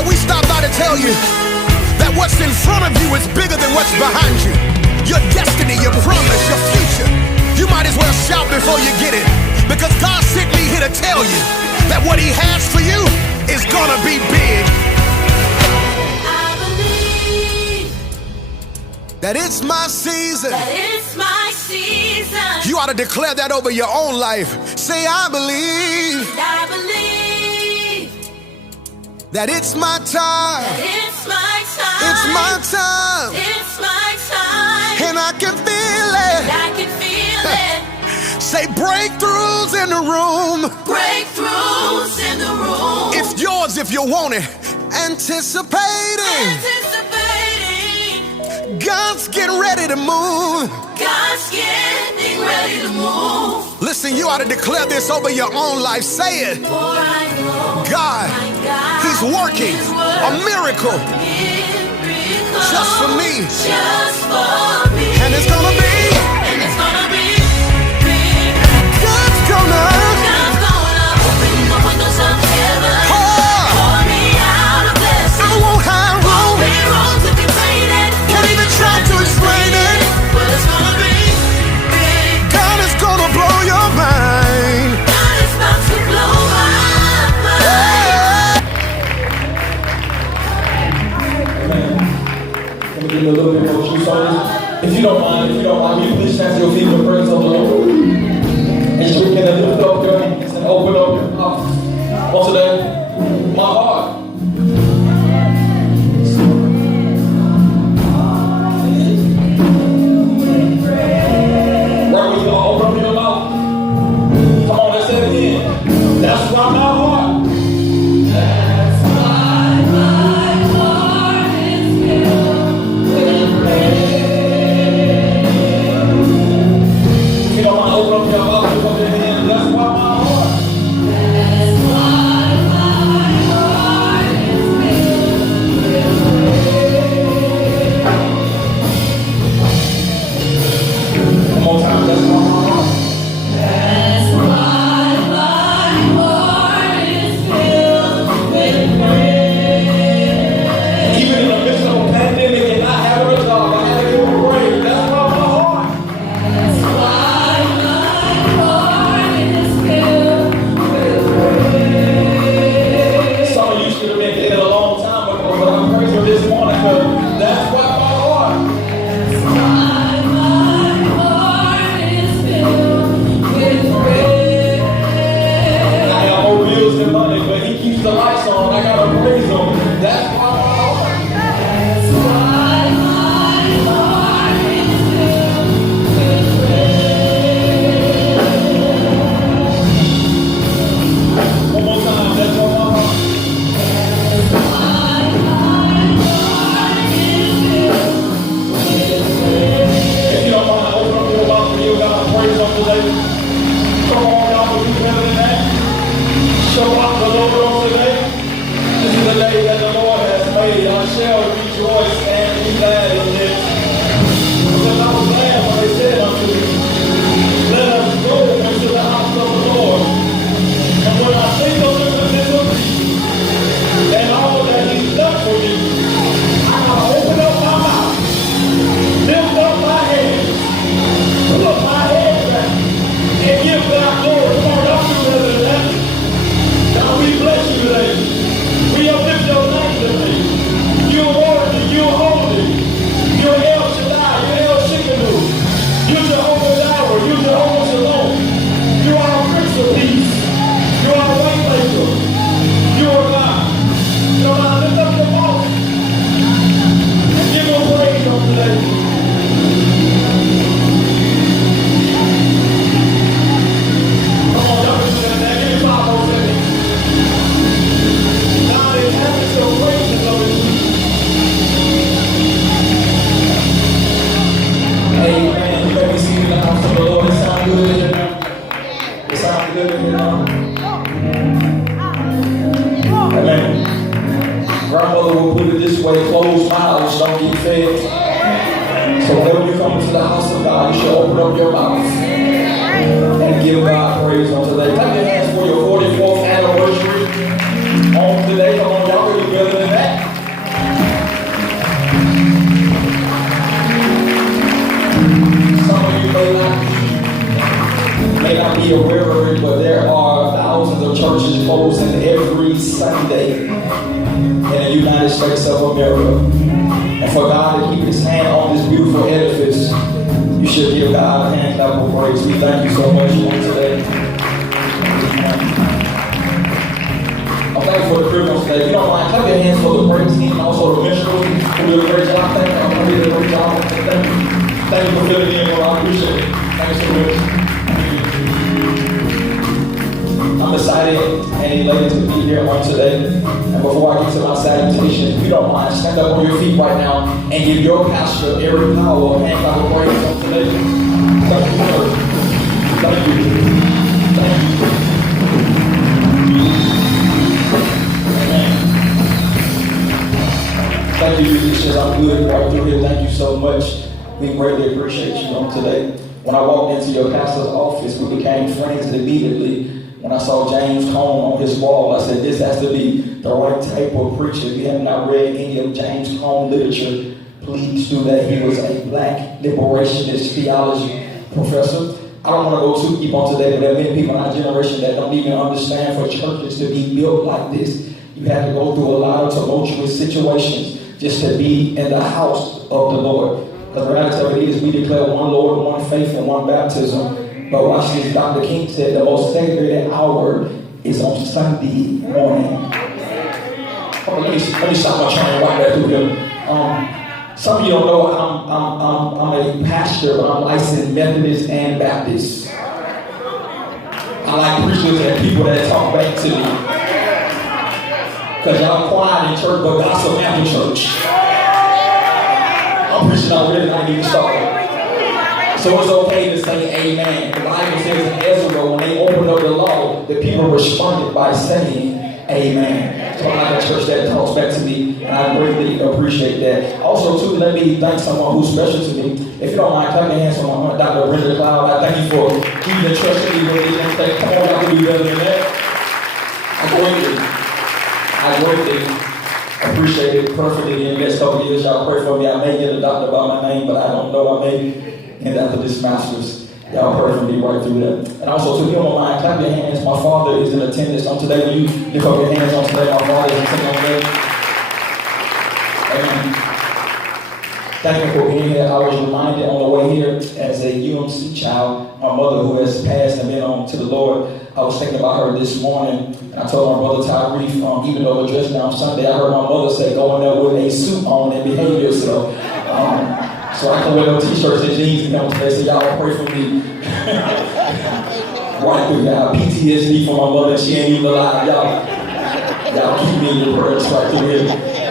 But we stop by to tell you that what's in front of you is bigger than what's behind you. Your destiny, your promise, your future. You might as well shout before you get it, because God sent me here to tell you that what he has for you is gonna be big. I believe that it's my season. that it's my season. You ought to declare that over your own life. Say, I believe I believe that it's my time. that it's my time. It's my time. It's my time. And I can feel it. I can feel it. Say, breakthroughs in the room. Breakthroughs in the room. It's yours if you want it. Anticipating. God's getting ready to move. God's getting ready to move. Listen, you ought to declare this over your own life. Say it. For I know God, he's working a miracle just for me. Just for me. And it's gonna be. And it's gonna be big. God's gonna open the windows of heaven. Pour me out a blessing. I won't have room. Many roads to contain it. Can't even try to explain it. But it's gonna be big. God is gonna blow your mind. God is about to blow my mind. Let me give you a little bit more juice on this. If you don't mind, you please stand to your feet in the presence of the Lord. And you can lift up your hands and open up your mouth. On today, my heart. Right when you gonna open up your mouth. Come on, let's say it again. That's why my heart. Today, come on, y'all really better than that. be aware of it, but there are thousands of churches closing every Sunday in the United States of America. And for God to keep his hand on this beautiful edifice, you should give God a hand clap of praise. We thank you so much for today. I'm thankful for the privilege today. If you don't mind, clap your hands for the praise team and also the minstrels who did a great job. Thank you. I'm going to do a great job. Thank you. Thank you for filling in, bro. I appreciate it. Thank you so much. I'm excited and elated to be here on today. And before I get to my salutation, if you don't mind, stand up on your feet right now and give your pastor, Eric Powell, a hand clap of praise on today. Thank you, Lord. Thank you. Thank you. Amen. Thank you, musicians. I'm good right through here. Thank you so much. We greatly appreciate you on today. When I walked into your pastor's office, we became friends immediately. When I saw James Cone on his wall, I said, this has to be the right type of preacher. If you have not read any of James Cone literature, please do that. He was a black liberationist theology professor. I don't want to go too deep on today, but there are many people in our generation that don't even understand for churches to be built like this. You have to go through a lot of tumultuous situations just to be in the house of the Lord. Because the reality of it is, we declare one Lord, one faith, and one baptism. But watch this, Dr. King said the most sacred hour is on Sunday morning. Let me stop my train right there through here. Some of you don't know I'm a pastor, but I'm licensed Methodist and Baptist. I like preachers and people that talk back to me. Because y'all quiet in church, but gossip after church. I'm preaching already, I didn't even start. So it's okay to say amen. The Bible says in Ezra, when they opened up the law, the people responded by saying amen. So I like a church that talks back to me, and I greatly appreciate that. Also, too, let me thank someone who's special to me. If you don't mind, clap your hands for my aunt, Dr. Brenda Cloud. I thank you for even trusting me with these things. Come on, y'all can do better than that. I greatly appreciate it perfectly. In the next couple of years, y'all pray for me. I may get adopted by my name, but I don't know. I may end after this master's. Y'all pray for me right through that. And also, to you don't mind, clap your hands. My father is in attendance on today. When you lift up your hands on today, my father is in attendance on today. Amen. Thank you for being here. I was reminded on the way here as a UMC child, my mother who has passed and been on to the Lord. I was thinking about her this morning, and I told my brother Tyree, even though we're dressed down Sunday, I heard my mother say, go in there with a suit on and behave yourself. So I can wear no t-shirts and jeans and come today, so y'all pray for me. Right through y'all. PTSD for my mother, she ain't even alive. Y'all keep me in your prayers right through here.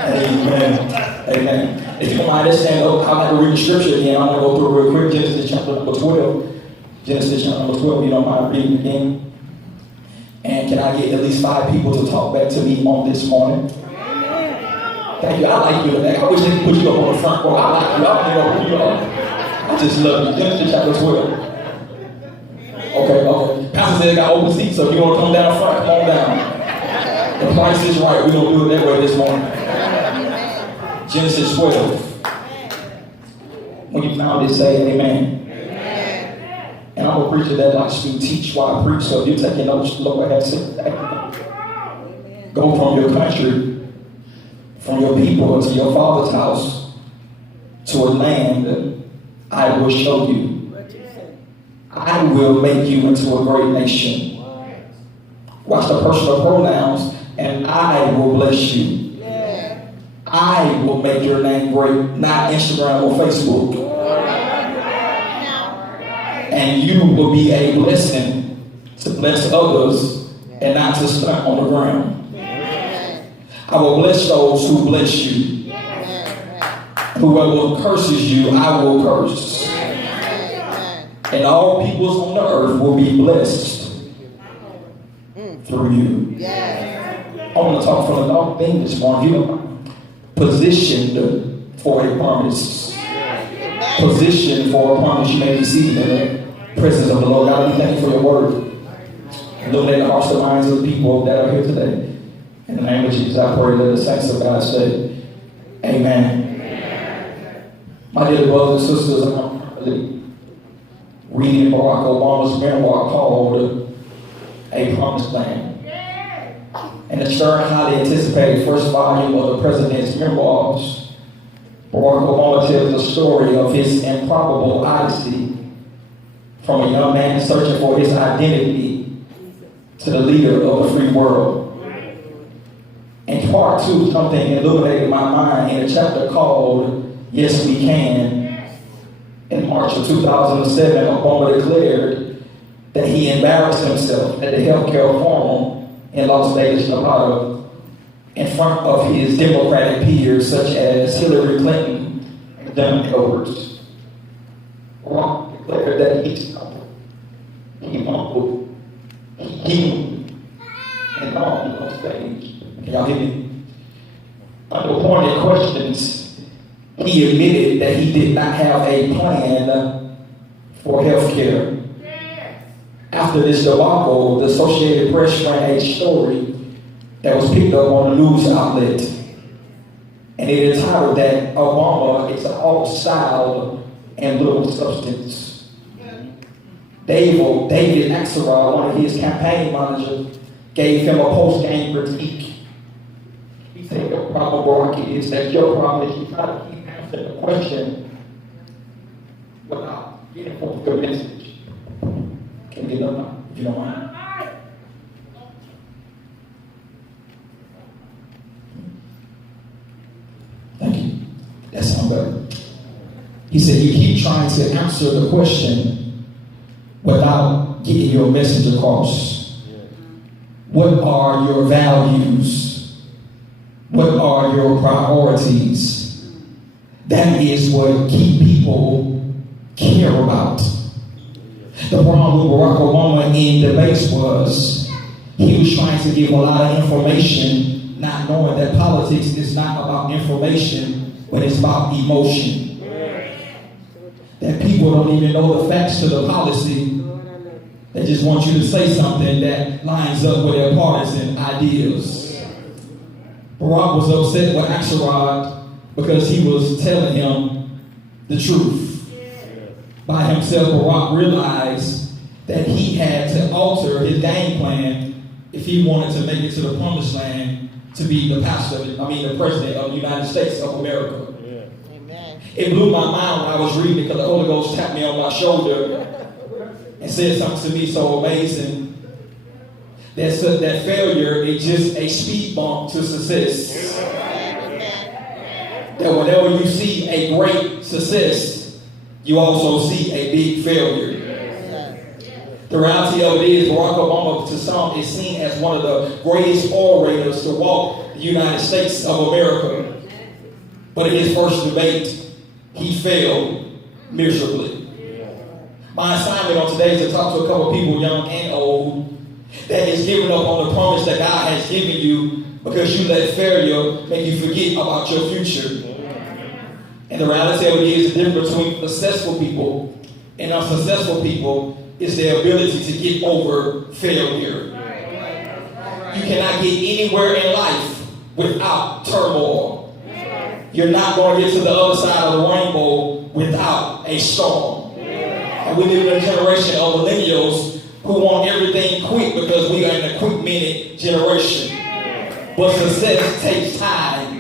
Amen. Amen. If you don't mind, let's stand up. I'm going to read the scripture again. I'm going to go through real quick. Genesis chapter number 12. Genesis chapter number 12. You don't mind reading again. And can I get at least 5 people to talk back to me on this morning? Thank you. I like you. I wish they could put you up on the front row. I like you. I put you up. I just love you. Genesis chapter 12. Okay. Pastor said I got open seats, so if you want to come down front, come on down. The price is right. We're going to do it that way this morning. Genesis 12. When you found it, say amen. And I'm a preacher that likes to teach while I preach, so if you're taking notes, look ahead, sit back. Go from your country, from your people, to your father's house, to a land I will show you. I will make you into a great nation. Watch the personal pronouns, and I will bless you. I will make your name great, not Instagram or Facebook. And you will be a blessing to bless others and not to stunt on the ground. I will bless those who bless you. Whoever curses you, I will curse. And all peoples on the earth will be blessed through you. I want to talk from the dark thing this morning. You know, positioned for a promise. Positioned for a promise. You may be seated in the presence of the Lord. God, we thank you for your word. Illuminate the hearts and minds of the people that are here today. In the name of Jesus, I pray that the saints of God say, amen. My dear brothers and sisters, I'm really reading Barack Obama's memoir called A Promised Land. In the stern, highly anticipated first volume of the president's memoirs, Barack Obama tells the story of his improbable odyssey from a young man searching for his identity to the leader of the free world. In part two, something illuminated my mind in a chapter called Yes We Can. In March of 2007, Obama declared that he embarrassed himself at the healthcare forum in Las Vegas, Nevada, in front of his Democratic peers such as Hillary Clinton and John Edwards. Obama declared that he mumbled, he and on stage. Can y'all hear me? Under pointed questions, he admitted that he did not have a plan for health care. After this debacle, the Associated Press ran a story that was picked up on a news outlet. And it is titled that Obama is all style and little substance. David Axelrod, one of his campaign managers, gave him a post-game critique. He said, your problem, Barack, is that your problem is you try to keep answering the question without getting forth your message. Can we get up now, if you don't mind? Thank you. That sounds better. He said, you keep trying to answer the question without getting your message across. What are your values? What are your priorities? That is what key people care about. The problem with Barack Obama in debates was he was trying to give a lot of information, not knowing that politics is not about information, but it's about emotion. That people don't even know the facts to the policy. They just want you to say something that lines up with their partisan ideas. Barack was upset with Axelrod because he was telling him the truth. By himself, Barack realized that he had to alter his game plan if he wanted to make it to the promised land to be the president of the United States of America. Yeah. Amen. It blew my mind when I was reading it because the Holy Ghost tapped me on my shoulder and said something to me so amazing. That failure is just a speed bump to success. That whenever you see a great success, you also see a big failure. The reality of it is Barack Obama to some is seen as one of the greatest orators to walk the United States of America. But in his first debate, he failed miserably. My assignment on today is to talk to a couple of people, young and old, that is giving up on the promise that God has given you because you let failure make you forget about your future. And the reality of it is the difference between successful people and unsuccessful people is their ability to get over failure. You cannot get anywhere in life without turmoil. You're not going to get to the other side of the rainbow without a storm. And we live in a generation of millennials who want everything quick because we are in a quick minute generation. But success takes time.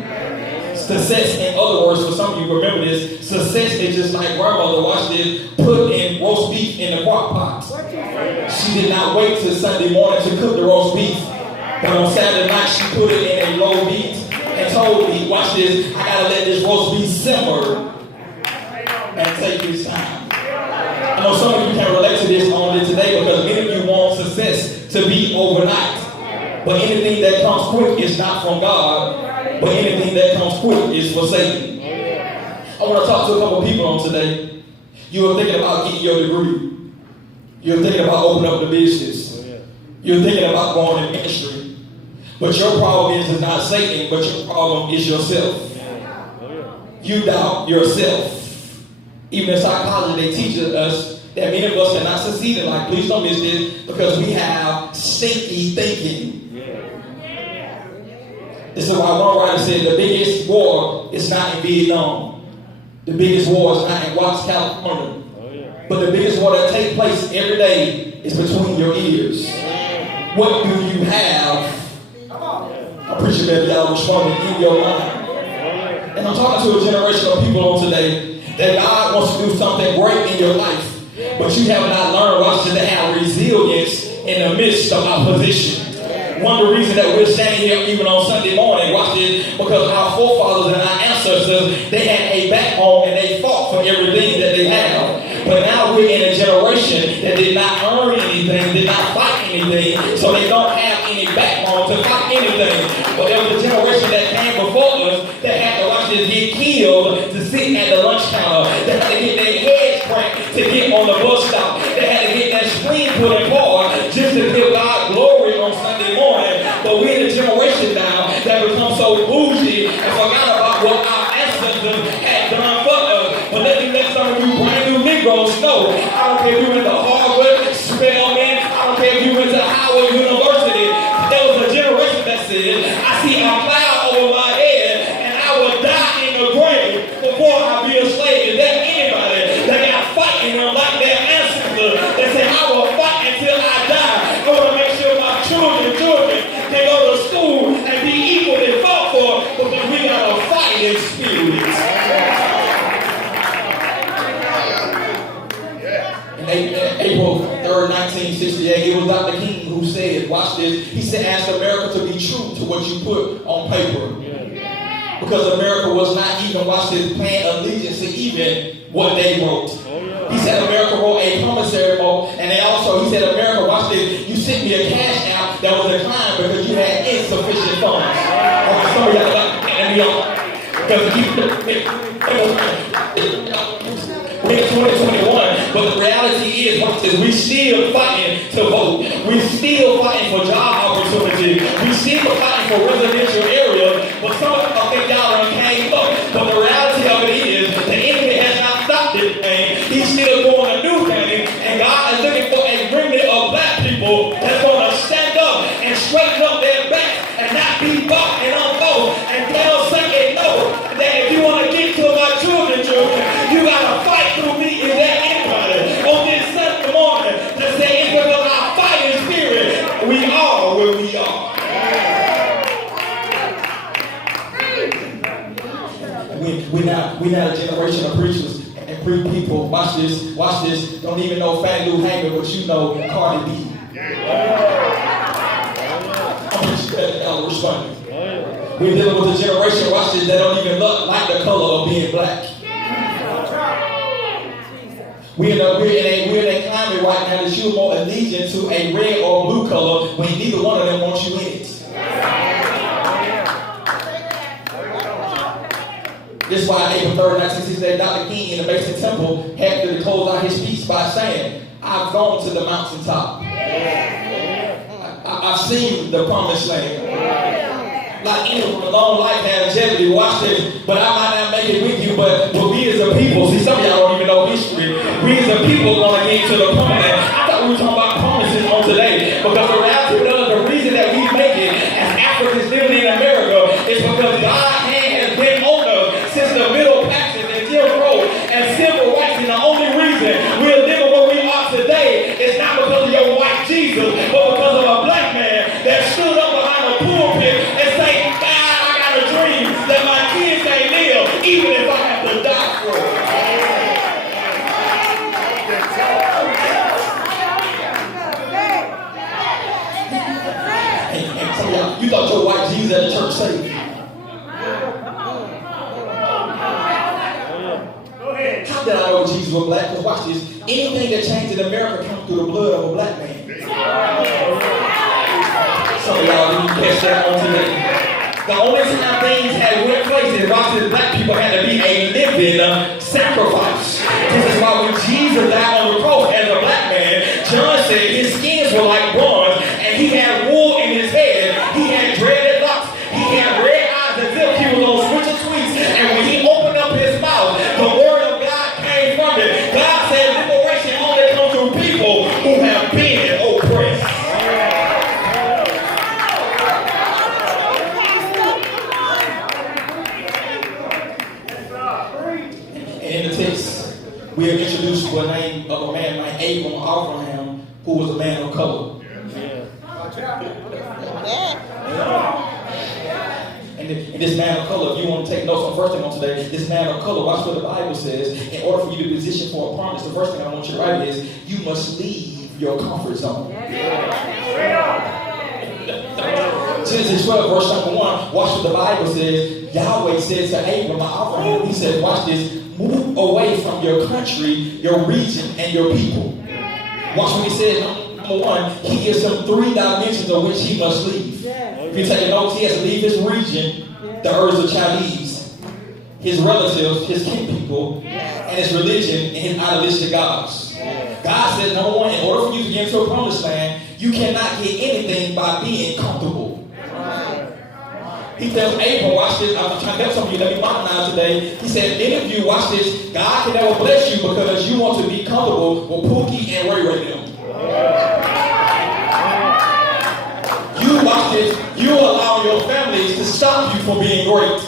Success, in other words, for some of you remember this, success is just like grandmother, watch this, put in roast beef in the crock pot. She did not wait till Sunday morning to cook the roast beef, but on Saturday night she put it in a low heat and told me, watch this, I gotta let this roast beef simmer and take its time. I know some of you can relate to this on today because many of you want success to be overnight. But anything that comes quick is not from God. But anything that comes quick is for Satan. I want to talk to a couple of people on today. You are thinking about getting your degree. You're thinking about opening up the business. You're thinking about going in ministry. But your problem is not Satan, but your problem is yourself. You doubt yourself. Even in psychology, they teach us that many of us cannot succeed in life. Please don't miss this because we have stinky thinking. This is why one writer said the biggest war is not in Vietnam. The biggest war is not in Watts, California. But the biggest war that takes place every day is between your ears. What do you have? I appreciate that y'all responding in your mind. And I'm talking to a generation of people on today that God wants to do something great in your life, but you have not learned to have resilience in the midst of opposition. One of the reasons that we're standing here even on Sunday morning, watch this, because our forefathers and our ancestors, they had a backbone and they fought for everything that they have. But now we're in a generation that did not earn anything, did not fight anything, so they don't have any backbone to fight anything. But there was a generation that came before us that had to watch this get killed to sit at the lunch counter, that had to get their heads cracked to get on the bus stop, that had to get that screen put in par just to give God glory on Sunday morning. But we're in a generation now that become so bougie and forgot about what our ancestors had done for us. But let me let some of you brand new Negroes know, I don't care if you went to Harvard, Spelman, I don't care if you went to Howard University, there was a generation that said, I see a cloud over my head and I will die in the grave before I be a slave. Is there anybody that got fighting them like their ancestors that said, I will fight until I die? I want to make sure my children can go to school and be equally fought for, because we got a fighting spirit. April 3rd, 1968, it was Dr. King who said, watch this, he said, ask America to be true to what you put on paper. Because America was not even, watch this, paying allegiance to even what they wrote. He said America wrote a promissory note, and they also, he said, America, watch this, you sent me a cash app that was declined because you had insufficient funds. Some of y'all got because we're in 2021, but the reality is, we still fighting to vote. We still fighting for job opportunity. We still fighting for residential areas. But some of them think y'all done came up. But the reality of it is, the enemy has not stopped this thing. He's still doing a new thing. And God is looking for a remnant of black people that's going to stand up and straighten up their backs and not be bought and unfold and tell Satan no. That if you want to get to my children, you got to fight through me. Is there anybody on this Sunday morning that say it's because of our fighting spirit we are where we are? We're not a generation of preachers and preach people. Watch this. Don't even know Fannie Lou Hanger, but you know Cardi B. I'm preaching that y'all responding. We're dealing with a generation, watch this, that don't even look like the color of being black. We're in a climate right now that you're more allegiant to a red or blue color when neither one of them wants you in it. This is why April 3rd, 1968, Dr. King in the Mason Temple had to close out his speech by saying, I've gone to the mountaintop. I've seen the promised land. Like anyone, a long life has longevity. Watch this. But I might not make it with you, but we as a people, see, some of y'all don't even know history. We as a people going to get to the promise. I thought we were talking about promises on today. Because the reality of the reason that we make it as Africans living in America is because God's hand has been on us since the Middle Passage and Jim Crow and civil rights. And the only reason we're living where we are today is not because of your white Jesus, but because of a black man that stood up behind a pulpit and say, God, I got a dream that my kids may live, even if I have to die for it. And some of y'all, you thought your white Jesus at the church saved. How did I know Jesus was black? Because watch this. Anything that changed in America comes through the blood of a black man. Some of y'all didn't catch that on today. The only time things had went places, watch this, black people had to be a living sacrifice. This is why when Jesus died on the cross as a black man, John said his skins were like bronze, and he had wool in his head. He had dreaded locks. He had red eyes as if he was on switch of sweets. And when he opened up his mouth, the word of God came from it. God said liberation only comes through people who have been oppressed. And in the text, we are introduced to a name of a man named Abraham, who was a man of color. And this man of color, if you want to take notes on first thing on today, this man of color, watch what the Bible says. In order for you to position for a promise, the first thing I want you to write is, you must leave your comfort zone. Genesis 12, verse number 1, watch what the Bible says. Yahweh says to Abraham, he said, watch this, move away from your country, your region, and your people. Watch what he says. Number 1, he gives him 3 dimensions of which he must leave. If you take a note, he has to leave his region, the Urs of Chaldees, his relatives, his kin people, and his religion, and his idolistic gods. God said, number 1, in order for you to get into a promised land, you cannot get anything by being comfortable. He tells Abram, watch this, I'm trying to help some of you, let me modernize today. He said, many of you, watch this, God can never bless you because you want to be comfortable with Pookie and Ray Ray them. You, watch this, you allow your families to stop you from being great.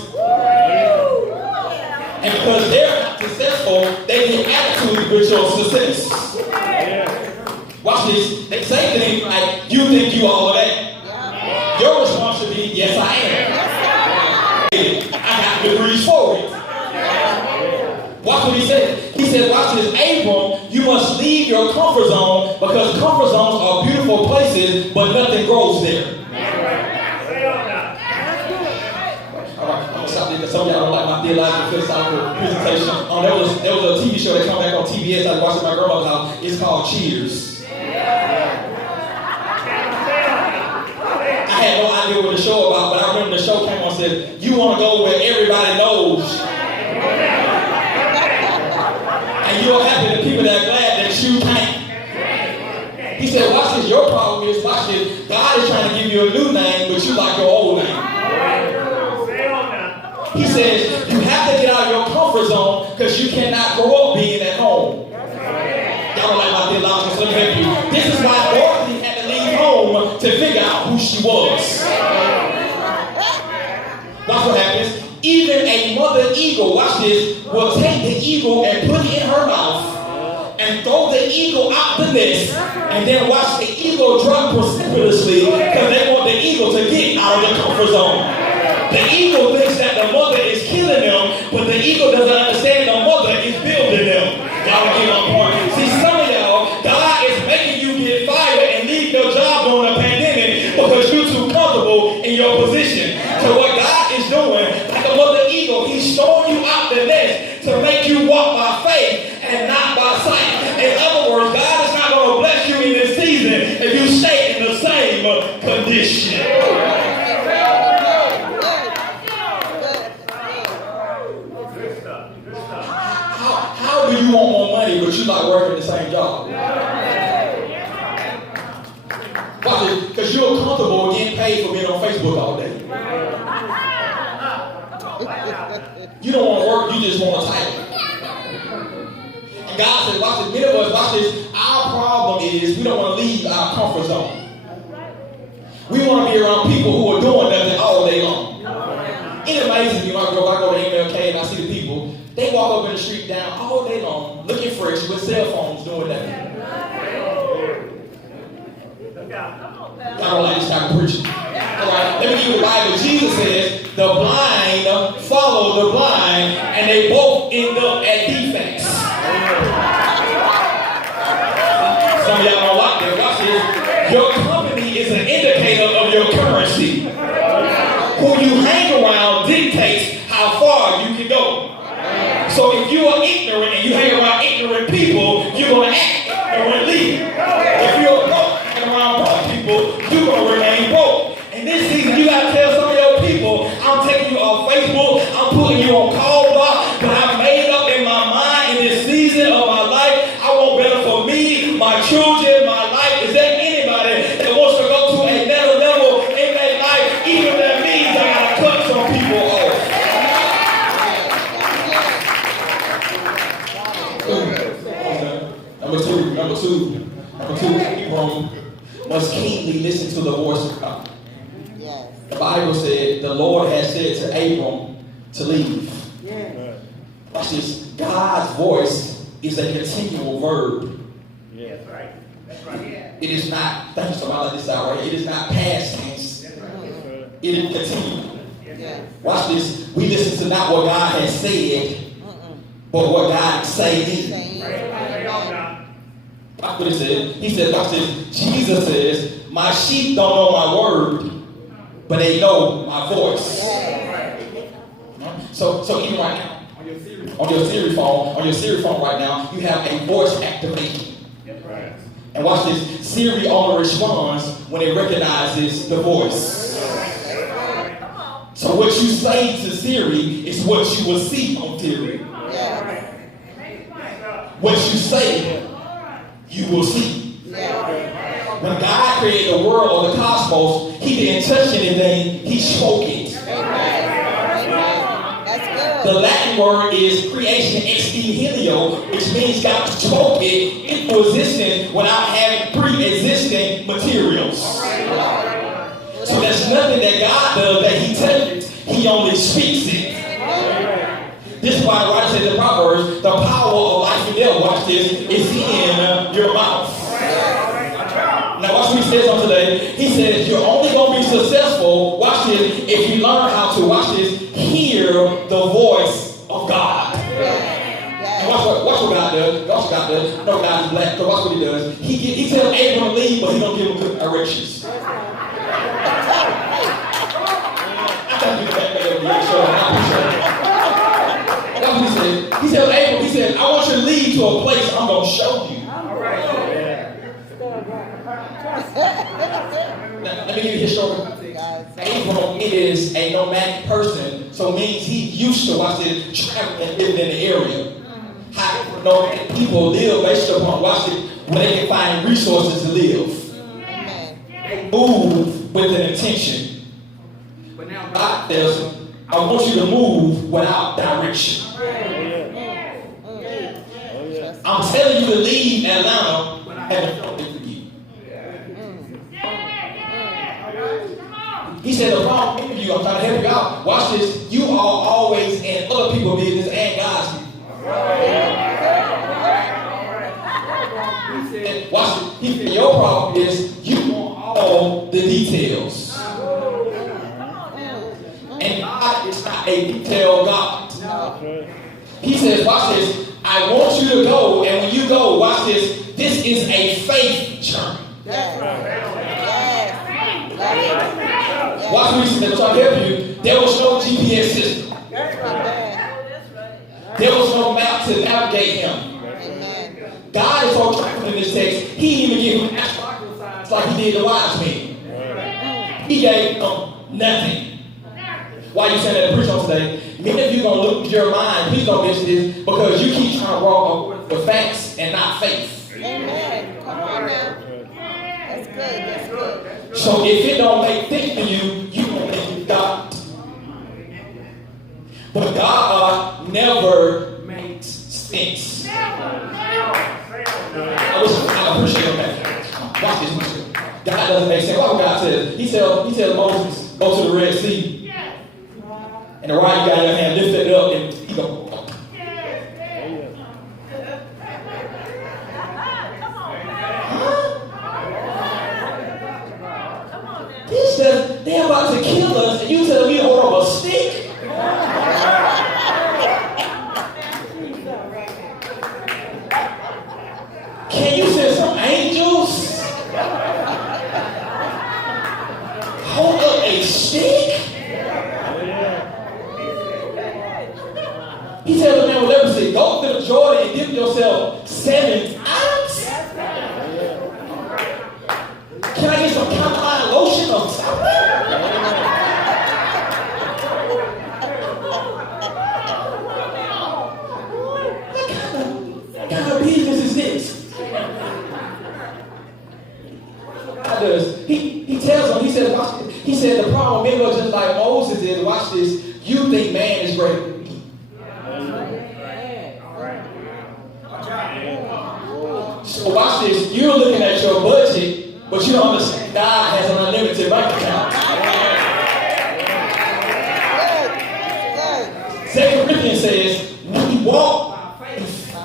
And because they're not successful, they get attitude with your success. Watch this, they say things like, you think you all of that. Your response should be, yes I am. I got degrees for it. Watch what he said. He said, watch this, Abram, you must leave your comfort zone because comfort zones are beautiful places, but nothing grows there. All right, I'm going to stop there because some of y'all don't like my theological philosophical presentation. There was a TV show that come back on TBS I was watching at my grandmother's house. It's called Cheers. I had no idea what the show about, but I remember the show came on and said, you want to go where everybody knows. And you're happy the people that are glad that you can't. He said, watch this, your problem is, watch this, God is trying to give you a new name, but you like your old name. He says, you have to get out of your comfort zone because you cannot grow up being at home. Y'all don't like my theological, so let me help you. This is why Dorothy had to leave home to figure out who she was. Watch what happens. Even a mother eagle, watch this, will take the eagle and put it in her mouth and throw the eagle out the nest and then watch the eagle drop precipitously because they want the eagle to get out of the comfort zone. The eagle thinks that the mother is killing them, but the eagle doesn't understand the mother is building them. Y'all get my point. See, some of y'all, God is making you get fired and leave your job during a pandemic because you're too comfortable in your position. So what God is doing, like a mother eagle, he's throwing you out the nest to make you walk by faith and not by sight. In other words, God is not going to bless you in this season if you stay in the same condition. How do you want more money but you like working the same job? Watch it, because you're comfortable getting paid for being on Facebook all day. You don't want to work, you just want a title. And God said, watch this, many of us, watch this, our problem is we don't want to leave our comfort zone. We want to be around people who are doing nothing all day long. It amazes me when I go to MLK and I see the people, they walk up in the street down all day long, looking fresh with cell phones, doing nothing. I don't like this type of preaching. Alright, let me give you the Bible. Jesus says, the blind follow the blind, and they both end up at defects. Some of y'all don't like that. Watch this. Your company is an indicator of your currency. Who you hang around dictates how far you can go. So if you are ignorant and you hang around ignorant people, you're going to act ignorantly. If you're broke and around broke people, you're going to remain broke. And this season, you got to tell some of your people, I'm taking you off Facebook, I'm putting you on call block, but I've made up in my mind in this season of my life, I want better for me, my children, my life. Is there anybody that wants to go to another level in their life, even if that means I got to cut some people off? Number two, Abram must keenly listen to the voice of God. Yes. The Bible said the Lord has said to Abram to leave. Yes. Watch this. God's voice is a continual verb. Yeah. That's right. That's right. Yeah. It is not, thank you so much, this out right. It is not past tense. That's right. It is continual. Yeah. Watch this. We listen to not what God has said, but what God is saying. Watch what it says. He said, watch this. Jesus says, my sheep don't know my word, but they know my voice. So even right now, on your Siri phone right now, you have a voice activation. And watch this. Siri only responds when it recognizes the voice. So what you say to Siri is what you will see on Siri. What you say, you will see. When God created the world or the cosmos, He didn't touch anything, He spoke it. The Latin word is creation ex nihilo, which means God spoke it into existence without having pre-existing materials. So there's nothing that God does that He touches, He only speaks it. This is why the writer says in Proverbs, the power of life and death, watch this, is in your mouth. Now watch what He says on today. He says you're only going to be successful, watch this, if you learn how to, watch this, hear the voice of God. And watch what God does. Watch what God does. No, God is black, so watch what He does. He tells Abram to leave, but He don't give him good directions. He said, Abram, he said, I want you to lead to a place I'm going to show you. Now, let me give you his story. Abram is a nomadic person, so it means he used to, watch this, traveling and living in the area. However, nomadic people live based upon, watch it, where they can find resources to live. They move with an intention. But now God tells him, I want you to move without direction. I'm telling you to leave Atlanta, but I haven't done it for you. He said, the problem with you, I'm trying to help you out. Watch this. You are always in other people's business and God's business. And watch it. He said, your problem is you want all the details. And God is not a detailed God. He says, watch this. I want you to go, and when you go, watch this. This is a faith journey. Watch what he said. I'm trying to help you. There was no GPS system. There was no map to navigate him. God is so trifling in this text. He even gave him astronomical signs like He did the wise men. He gave them nothing. Why you saying that to preach on today? Many of you going to lose your mind. Please don't miss this because you keep trying to walk the facts and not faith. Amen. Come on now. That's good. That's good. So if it don't make sense to you, you don't think it's God. But God never makes sense. I appreciate that. Watch this. God doesn't make sense. What God says? He tells Moses, go to the Red Sea. And the right guy in your hand lifted it up and he go. He says, they're about to kill us and you tell me to hold up a stick? Can you send some angels? Hold up a stick? He tells the man with leprosy, go to the Jordan and dip yourself 7 times. Can I get some calamine lotion or something? What kind of business is this? God does. He tells them, he said the problem maybe was just like Moses is, watch this, you think man is great. So watch this, you're looking at your budget, but you don't understand God has an unlimited bank account. 2 Corinthians says, we walk by faith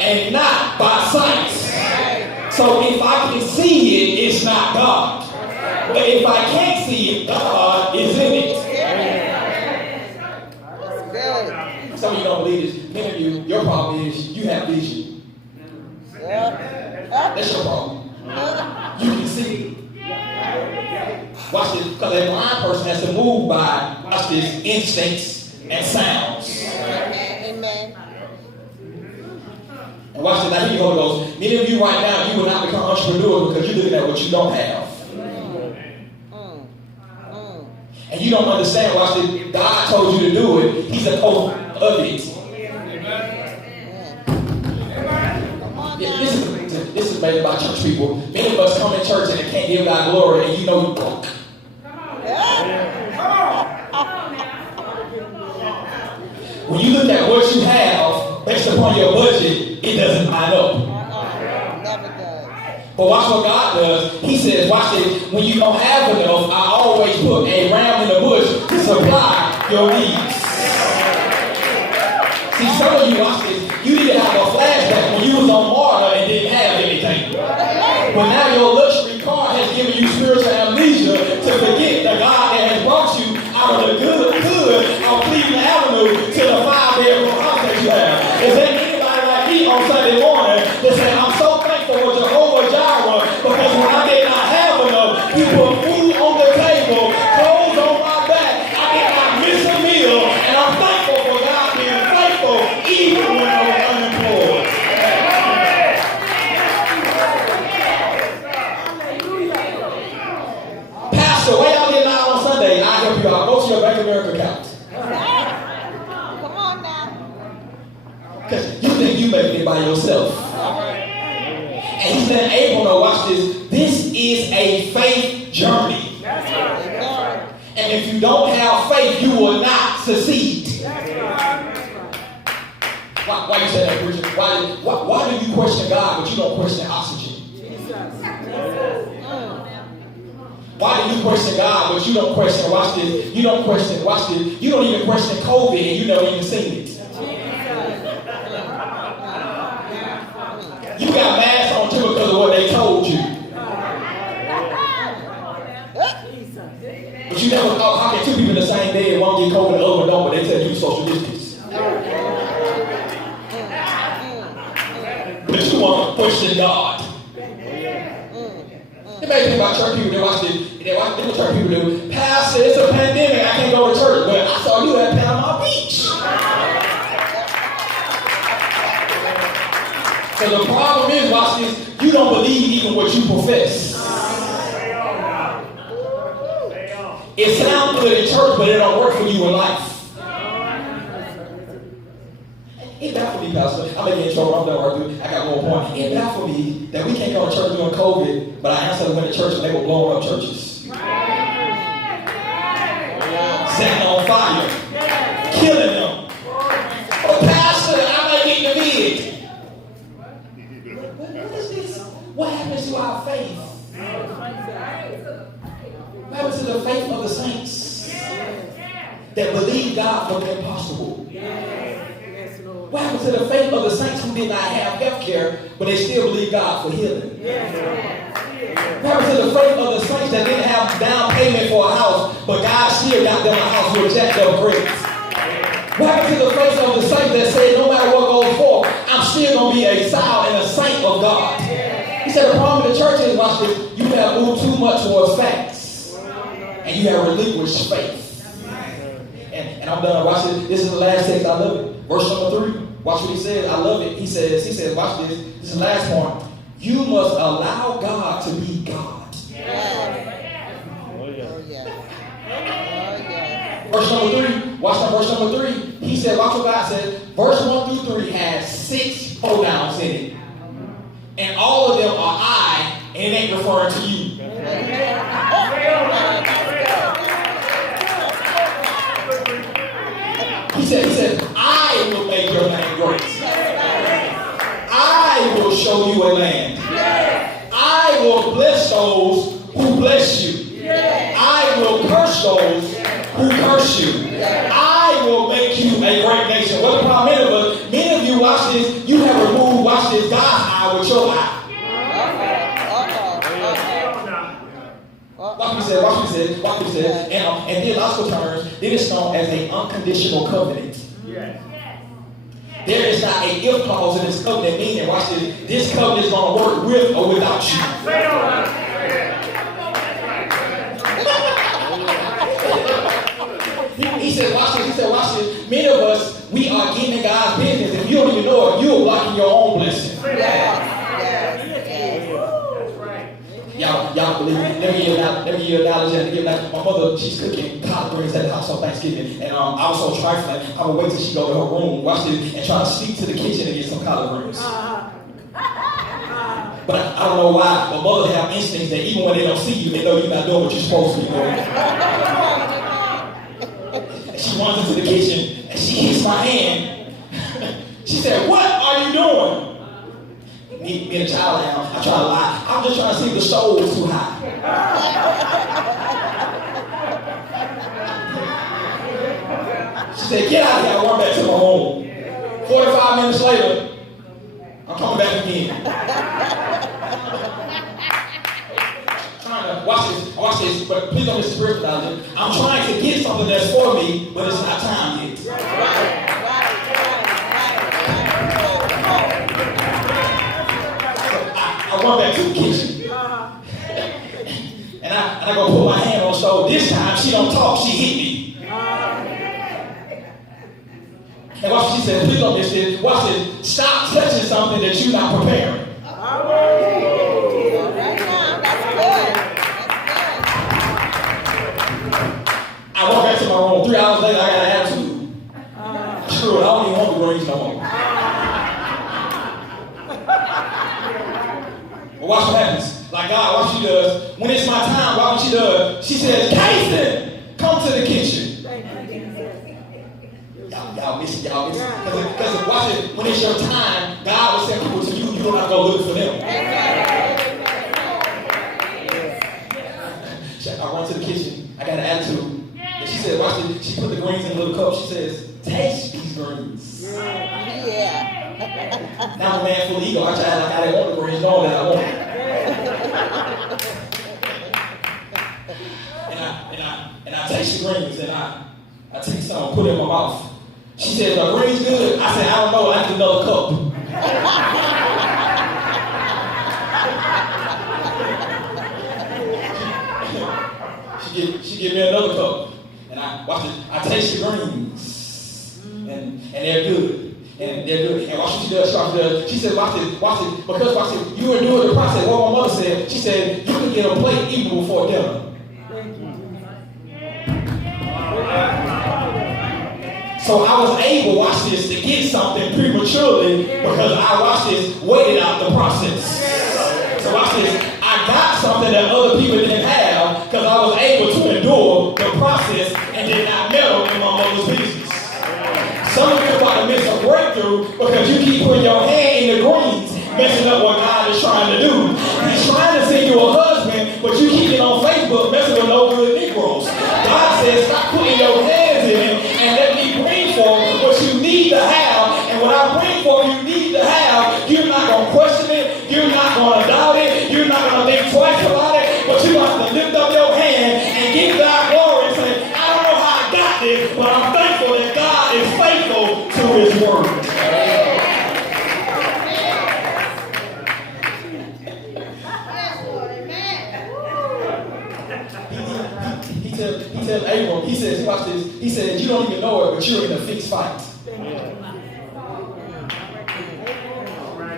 and not by sight. So if I can see it, it's not God. But if I can't see it, God is in it. Some of you don't believe this. Many of you, your problem is you have vision. That's your problem. You can see it. Watch this, because a blind person has to move by, watch this, instincts and sounds. Amen. And watch this, now here you Holy Ghost. Many of you right now, you will not become entrepreneurs because you're looking at what you don't have. And you don't understand, watch this, God told you to do it. He's a host of it. Yeah, this is made by church people. Many of us come in church and can't give God glory, and you know you broke. When you look at what you have based upon your budget, it doesn't line up. Never does. But watch what God does. He says, watch this, when you don't have enough, I always put a ram in the bush to supply your needs. See, some of you, watch this, you need to have a flashback when you was on Marta and didn't have anything. But now your luxury car has given you spiritual amnesia to forget the God that has brought you out of the good of Cleveland Avenue to the 5-bedroom house that you have. Is there anybody like me on Sunday morning that say, I'm so thankful for Jehovah Jireh because when I did not have enough, you put food on the table, clothes on my back, I did not miss a meal, and I'm thankful for God being faithful even when I was unemployed. Pastor, why y'all getting out on Sunday? I help you out. Go to your Bank of America account. Come on now. Because you think you make it by yourself. And he said, Abel, now watch this. This is a faith journey. And if you don't have faith, you will not succeed. Why you say that, preacher? Why do you question God, but you don't question oxygen? Why do you question God, but you don't question, watch this, you don't question, watch this, you don't even question COVID and you never even seen it. You got masks on too because of what they told you. But you never thought, how can two people in the same day and one get COVID and the other one don't, but they tell you social distance. But you want to question God. It may think about church people, they watch this, they watch what church people do. Pastor, it's a pandemic, I can't go to church, but I saw you at Panama Beach. So the problem is, watch this, you don't believe even what you profess. It sounds good in church, but it don't work for you in life. It baffled me, Pastor. I'm making in trouble. I'm done arguing. I got one point. It baffled me that we can't go to church during COVID, but I answered went to church and they were blowing up churches. Setting on fire. Killing them. Oh, Pastor, I might get the vid. What is this? What happens to our faith? What happens to the faith of the saints that believe God for the impossible? What happened to the faith of the saints who did not have health care, but they still believe God for healing? What happened to the faith of the saints that didn't have down payment for a house, but God still got them a house with jacked up bricks? What happened to the faith of the saints that said, no matter what goes forth, I'm still going to be a child and a saint of God? He said the problem with the church is, watch this, you have moved too much towards facts, and you have relinquished faith. And I'm done. Watch it. This is the last text. I love it. Verse number 3. Watch what he says. I love it. He says, watch this. This is the last point. You must allow God to be God. Verse number 3. Watch that. Verse number 3. He said, watch what God said. Verse 1 through 3 has 6 pronouns in it. And all of them are I, and it ain't referring to you. He said, I will make your name great. I will show you a land. I will bless those who bless you. I will curse those who curse you. I will make you a great nation. What the problem is, many of you watch this, you have removed what she said. And theological terms, it is known as an unconditional covenant. Yes. There is not a if clause in this covenant, meaning, watch this covenant is going to work with or without you. Say no. He said, watch this. Many of us, we are getting in God's business. If you don't even know it, you're blocking your own blessing. Y'all believe me? Let me give you a knowledge and give that. My mother, she's cooking collard greens at the house on Thanksgiving, and I was so trifling. I would wait till she go to her room, watch it, and try to sneak to the kitchen and get some collard greens. But I don't know why, but mothers have instincts that even when they don't see you, they know you're not doing what you're supposed to be doing. And she runs into the kitchen and she hits my hand. She said, "What are you doing?" Me and a child now, I try to lie. I'm just trying to see if the stove was too high. She said, "Get out of here." I run back to my room. 45 minutes later, I'm coming back again. Watch this, but please don't misrepresent it. I'm trying to get something that's for me, but it's not time yet. I went back to the kitchen. And I go put my hand on the stove. This time she don't talk, she hit me. And watch what she said, please don't miss it. Watch this. Stop touching something that you're not preparing. I went back to my room. 3 hours later, I got an attitude. Screw it, I don't even want the greens no more. But watch what happens. Like God, watch what she does. When it's my time, watch what she does. She says, "Kasin, come to the kitchen." Y'all miss it. Because watch it. When it's your time, God will send people to you. You don't have to go look for them. I run to the kitchen. I got an attitude. And she said, watch it. She put the greens in a little cup. She says, "Taste these greens." Now I'm a man full of ego. I try to act like I didn't want the greens, knowing that I want it. And I taste the greens, and I take some and put it in my mouth. She said, "Are greens good?" I said, "I don't know. I need another cup." She gave me another cup, and I watch it. I taste the greens, and they're good. And they're good. And watch what she does. She said, watch it. Because watch it, you were doing the process. What my mother said, she said, you can get a plate even before dinner. So I was able, watch this, to get something prematurely because I, watch this, waited out the process. So watch this, I got something that other people didn't have because I was able to endure the process and did not meddle in my mother's business. Some of you are about to miss a breakthrough because you keep putting your hand in the greens, messing up what God is trying to do. He's trying to send you a husband, but you keep it on Facebook messing with no good Negroes. God says, stop putting your hands in him and let me bring forth what you need to have. And what I bring forth you need to have, you're not going to question it, you're not going to doubt it, you're not going to think twice about it, but you have to lift up your hand and give God glory and say, I don't know how I got this, but I'm thankful that God is faithful to his word. He tells Abram, he says, watch this, he says, you don't even know it, but you're in a fixed fight.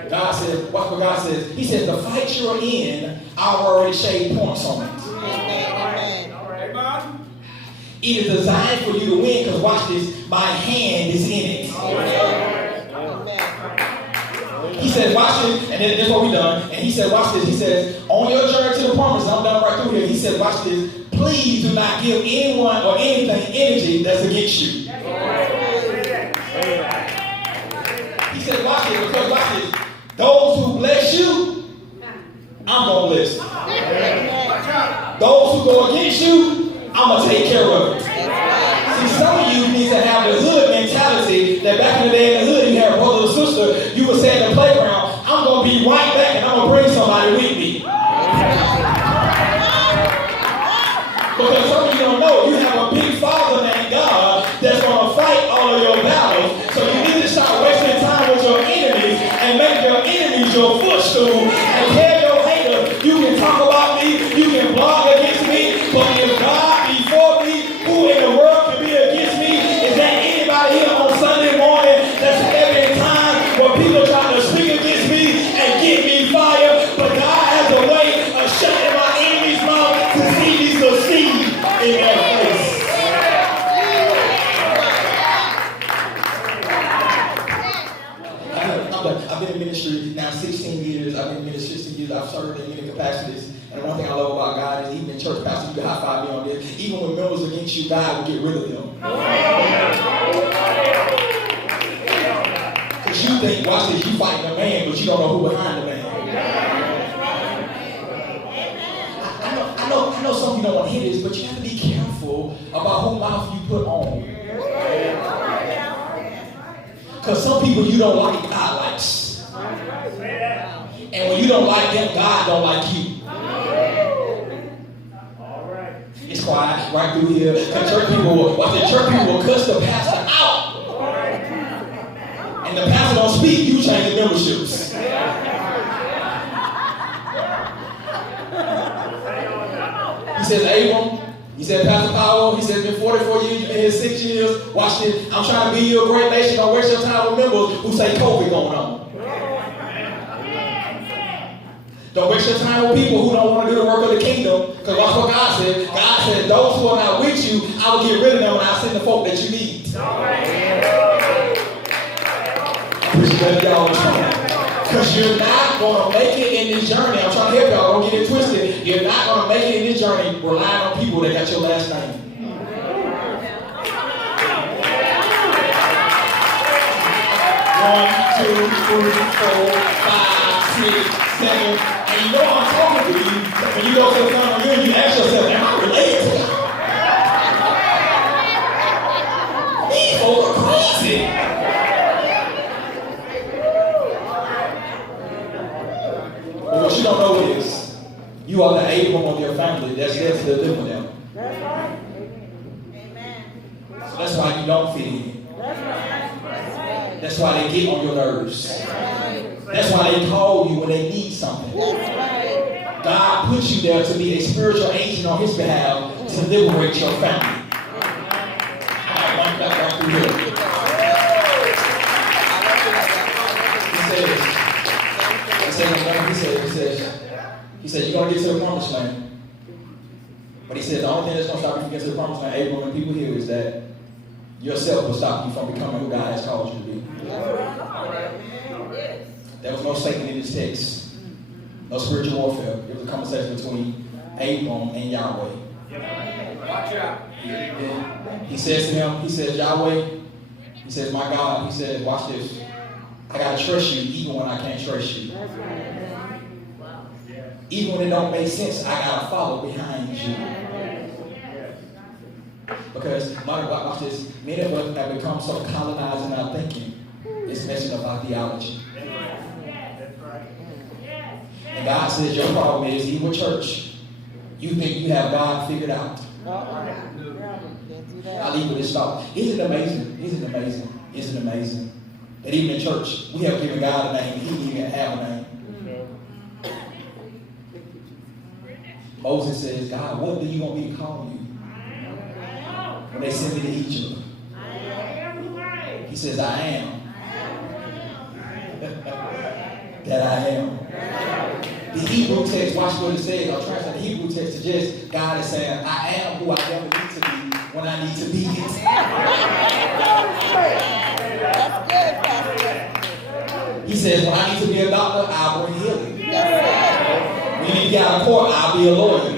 God says, watch what God says. He says, the fight you're in, I've already shaved points on it. It is designed for you to win because watch this, my hand is in it. He said, watch this, and then this is what we done. And he said, watch this. He says, on your journey to the promise, I'm done right through here. He said, watch this. Please do not give anyone or anything energy that's against you. He said, watch this, because watch this. Those who bless you, I'm going to bless. Those who go against you, I'm going to take care of it. See, some of you need to have the hood mentality that back in the day in the hood, you had a brother or sister, you would say in the playground, I'm going to be right back and I'm going to bring somebody with me. enemy's your footstool. And tell your haters, you can talk about me, you can blog against me, but if God be for me, who in the world can be against me? Is there anybody here on Sunday morning that's having time where people trying to speak against me and give me fire? But God has a way of shutting my enemy's mouth to see me succeed in their face. I've been in ministry now 16 years. I've been in ministry 16 years. I've served in many capacities. And one thing I love about God is even in church, Pastor, you can high five me on this. Even when members against you, God will get rid of them. Because you think, watch this, you fighting a man, but you don't know who behind the man. I know some of you don't want to hear this, but you have to be careful about who mouth you put on. Because some people you don't like, God likes. And when you don't like them, God don't like you. It's quiet right through here. The church people will cuss the pastor out. And the pastor don't speak, you change the memberships. He says, Abram, he said, Pastor Powell, he said, it's been 44 years, you've been here 6 years. Watch this. I'm trying to be you a great nation. Don't waste your time with members who say COVID going on. Don't waste your time with people who don't want to do the work of the kingdom. Because watch what God said. God said, those who are not with you, I will get rid of them and I'll send the folk that you need. Because you're not going to make it in this journey. I'm trying to help y'all. Don't get it twisted. You're not going to make it in this journey relying on people that got your last name. 1, 2, 3, 4, 5, 6, 7. And you know I'm talking to you. When you go to the front of you ask yourself, am I related to them? These folks are crazy. But what you don't know is, you are the Abram of your family that's there to deliver them. That's right. Amen. So that's why you don't fit in. That's why they get on your nerves. That's why they call you when they need something. God puts you there to be a spiritual agent on his behalf to liberate your family. He said, you're going to get to the promised land. But he said, the only thing that's going to stop you from getting to the promised land, Abram, and people here, is that yourself will stop you from becoming who God has called you to be. There was no Satan in this text. No spiritual warfare. It was a conversation between Abram and Yahweh. Watch out. He says to him, he says, Yahweh, he says, my God, he says, watch this. I got to trust you even when I can't trust you. Even when it don't make sense, I got to follow behind you. Because, watch this, many of us have become so colonized in our thinking, it's messing up our theology. And God says your problem is, even with church, you think you have God figured out. I'll leave with this thought. Isn't it amazing? Isn't it amazing? Isn't it amazing that even in church, we have given God a name, and he didn't even have a name. Moses says, God, what do you want me to call you? When they sent me to Egypt. He says, I am. That I am. The Hebrew text, watch what it says. I'll translate the Hebrew text to just God is saying, I am who I never need to be when I need to be it. That's good, Pastor. He says, when I need to be a doctor, I'll bring healing. When you need to get out of court, I'll be a lawyer.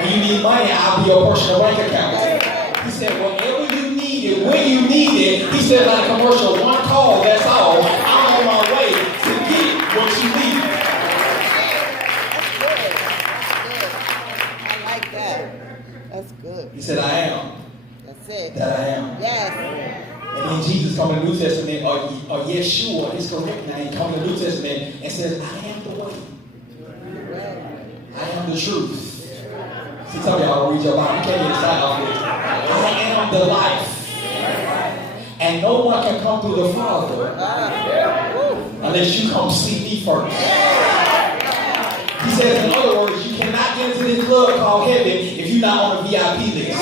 When you need money, I'll be your personal bank account. He said, whatever you need it, when you need it, he said, like a commercial, one call, that's all. I'm on my way to get what you need. I like that. That's good. He said, I am. That's it. That I am. Yes. And then Jesus comes in the New Testament, or Yeshua, his correct name, comes in the New Testament and says, I am the way. I am the truth. See, some of y'all don't read your Bible. You can't get inside of this. I am the life. And no one can come through the Father unless you come see me first. He says, in other words, you cannot get into this club called heaven if you're not on the VIP list.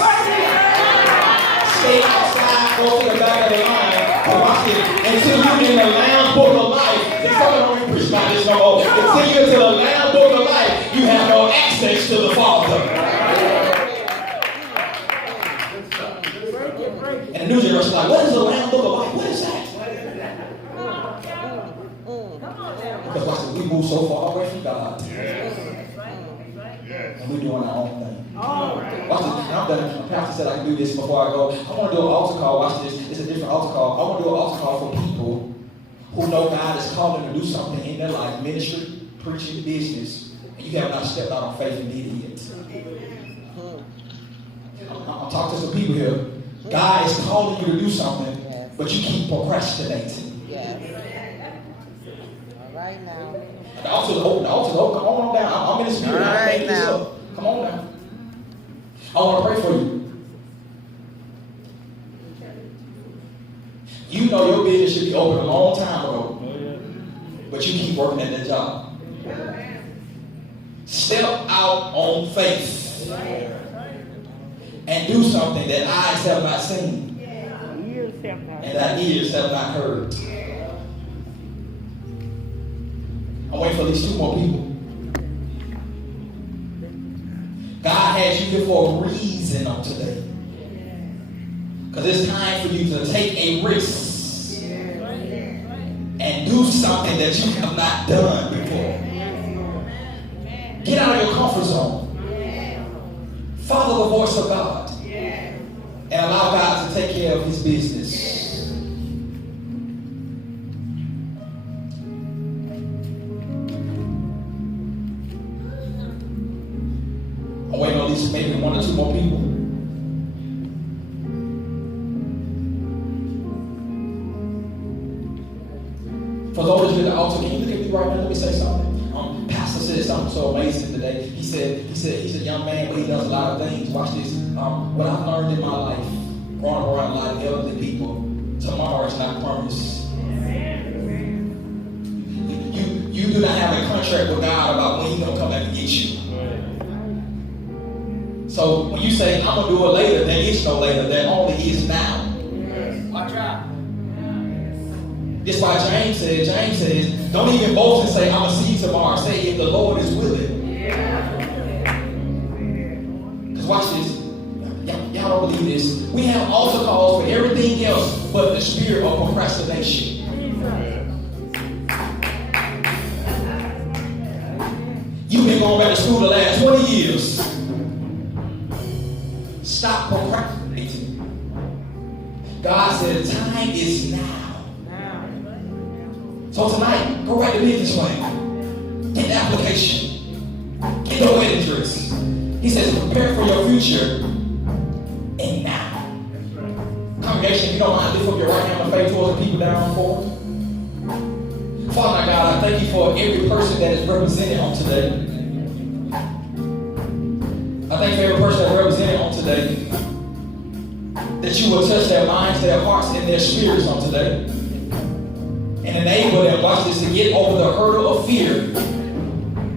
Stay outside, go to the back of the line, and watch it until you're in the Lamb Book of Life. They probably don't even preach about this no more. Until you're in the Lamb Book of Life, you have no access to the Father. And the new generation is like, what is the Lamb Book of Life? What is that? Because watch this, we move so far away from God. And we're doing our own thing. Watch this. I'm done. The pastor said I can do this before I go. I want to do an altar call. Watch this. It's a different altar call. I want to do an altar call for people who know God is calling them to do something in their life, ministry, preaching, business, and you have not stepped out on faith and did it yet. I'm talking to some people here. God is calling you to do something, but you keep procrastinating. Yes. All right now. The altar's open. The altar's open. Come on down. I'm in the spirit. All right now. Come on down. I want to pray for you. You know your business should be open a long time ago, but you keep working at that job. Step out on faith and do something that eyes have not seen and that ears have not heard. I'm waiting for at least 2 more people. God has you here for a reason on today. Because it's time for you to take a risk and do something that you have not done before. Get out of your comfort zone. Follow the voice of God. And allow God to take care of his business. I'm waiting on at least maybe 1 or 2 more people. For those at the altar, can you look at me right now? Let me say something. Pastor said something so amazing today. He said he's a young man, but he does a lot of things. Watch this. What I've learned in my life, growing around a lot of elderly people, tomorrow is not promised. You do not have a contract with God about when he's going to come back and get you. So when you say, I'm going to do it later, there is no later. There only is now. Watch out. That's why James says, don't even boast and say, I'm going to see you tomorrow. Say, if the Lord is willing. Because watch this. Y'all don't believe this. We have altar calls for everything else but the spirit of procrastination. You've been going back to school the last 20 years. Stop procrastinating. God said, the time is now. So tonight, go write the business plan. Get the application. Get the wedding dress. He says, prepare for your future and now. Congregation, if you don't mind, lift up your right hand of faith towards the people down forward. Father God, I thank you for every person that is represented on today. I thank you for every person that is represented on today. That you will touch their minds, their hearts, and their spirits on today. And enable them, watch this, to get over the hurdle of fear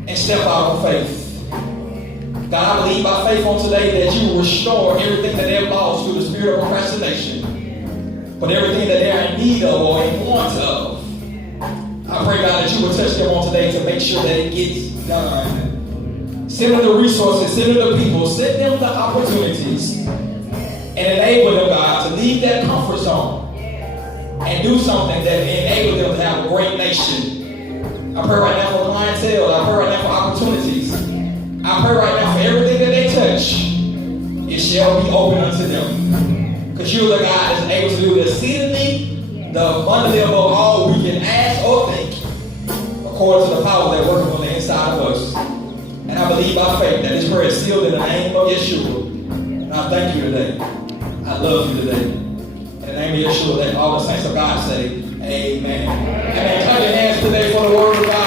and step out on faith. God, I believe by faith on today that you will restore everything that they've lost through the spirit of procrastination. But everything that they're in need of or in want of, I pray, God, that you will touch them on today to make sure that it gets done. Send them the resources, send them the people, send them the opportunities, and enable them, God, to leave that comfort zone and do something that enables them to have a great nation. I pray right now for clientele. I pray right now for opportunities. I pray right now for everything that they touch. It shall be open unto them. Because you are the God that's able to do the exceedingly, the abundantly above all we can ask or think, according to the power that works on the inside of us. And I believe by faith that this prayer is sealed in the name of Yeshua. And I thank you today. I love you today. In the name of Yeshua, that all the saints of God say, amen. Amen. Clap your hands today for the word of God.